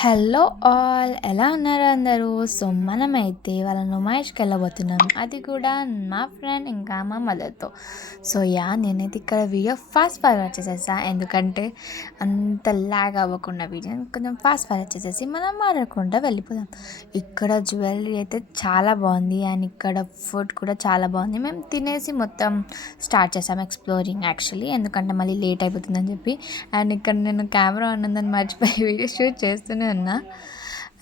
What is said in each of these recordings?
Hello all ఎలా ఉన్నారు అందరూ? సో మనమైతే వాళ్ళ నుమాయిష్కి వెళ్ళబోతున్నాం, అది కూడా మా ఫ్రెండ్ ఇంకా మా మదర్తో. సో నేనైతే ఇక్కడ వీడియో ఫాస్ట్ ఫార్వర్డ్ చేసేసా, ఎందుకంటే అంత ల్యాగ్ అవ్వకుండా వీడియోని కొంచెం ఫాస్ట్ ఫార్వర్డ్ చేసేసి మనం మాట్లాడుకుంటూ వెళ్ళిపోదాం. ఇక్కడ జ్యువెలరీ అయితే చాలా బాగుంది అండ్ ఇక్కడ ఫుడ్ కూడా చాలా బాగుంది. మేము తినేసి మొత్తం స్టార్ట్ చేసాం ఎక్స్ప్లోరింగ్ యాక్చువల్లీ, ఎందుకంటే మళ్ళీ లేట్ అయిపోతుందని చెప్పి. అండ్ ఇక్కడ నేను కెమెరా ఉన్నదని మర్చిపోయి వీడియో షూట్ చేస్తూనే ఉన్నా.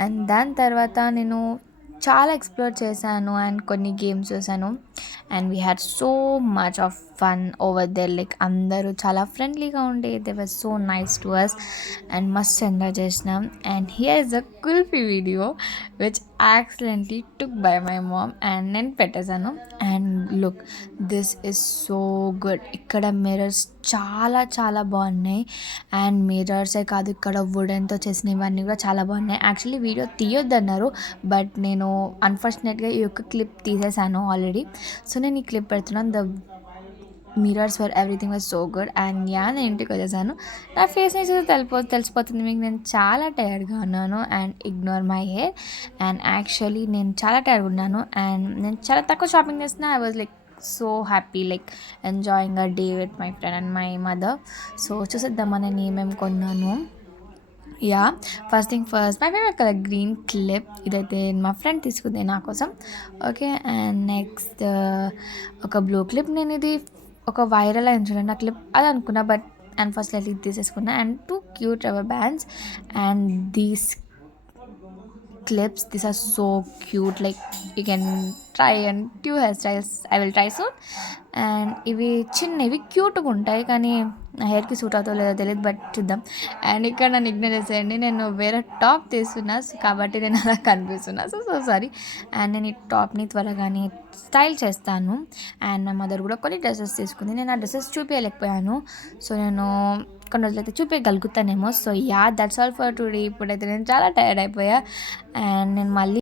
అండ్ దాని తర్వాత నేను చాలా ఎక్స్ప్లోర్ చేశాను అండ్ కొన్ని గేమ్స్ చూసాను. And we had so much of fun over there. Like అందరూ చాలా ఫ్రెండ్లీగా ఉండే, they were so nice to us and must enjoy చేసినాం. And here is a kulfi video which accidentally took by my mom and నేను పెట్టేశాను. And look, this is so good. ఇక్కడ mirrors చాలా చాలా బాగున్నాయి. అండ్ మిర్రర్సే కాదు, ఇక్కడ వుడెన్తో చేసిన ఇవన్నీ కూడా చాలా బాగున్నాయి. యాక్చువల్లీ వీడియో తీయొద్దన్నారు, బట్ నేను అన్ఫార్చునేట్గా ఈ యొక్క క్లిప్ తీసేసాను ఆల్రెడీ. సో నేను ఈ క్లిప్ పెడుతున్నాను. The mirrors for everything was so good. And నేను ఇంటికి వచ్చేసాను. నా ఫేస్ని చూసి తెలిసిపోతుంది మీకు నేను చాలా టైర్డ్గా ఉన్నాను. And ignore my hair. And actually నేను చాలా టైర్డ్గా ఉన్నాను అండ్ నేను చాలా తక్కువ షాపింగ్ చేస్తున్నా. I was like so happy, like enjoying a day with my friend and my mother. So చూసేద్దామా నేను ఏమేమి కొన్నాను. First thing first, my favourite colour green clip. ఇదైతే మా ఫ్రెండ్ తీసుకుంది నా కోసం. ఓకే, అండ్ నెక్స్ట్ ఒక బ్లూ క్లిప్. నేను ఇది ఒక వైరల్ అయిన చూడండి ఆ క్లిప్, అది అనుకున్నా, బట్ అండ్ ఫస్ట్ ఇది తీసేసుకున్నా. And 2 cute rubber bands. And these clips, these are so cute, like you can try and 2 hairstyles I will try soon. And ఇవి చిన్నవి క్యూట్గా ఉంటాయి, కానీ నా హెయిర్కి సూట్ అవుతుందో లేదో తెలియదు, బట్ చూద్దాం. అండ్ ఇక్కడ నన్ను ఇగ్నోర్ చేసేయండి, నేను వేరే టాప్ తీస్తున్నా కాబట్టి నేను అలా కనిపిస్తున్నా. So sorry. అండ్ నేను ఈ టాప్ని త్వరగానే స్టైల్ చేస్తాను. అండ్ నా మదర్ కూడా కొన్ని డ్రెస్సెస్ తీసుకుంది. నేను ఆ డ్రెస్సెస్ చూపించలేకపోయాను, సో నేను కొన్ని రోజులైతే చూపించగలుగుతానేమో. So that's all for today. ఇప్పుడైతే నేను చాలా టైర్డ్ అయిపోయా అండ్ నేను మళ్ళీ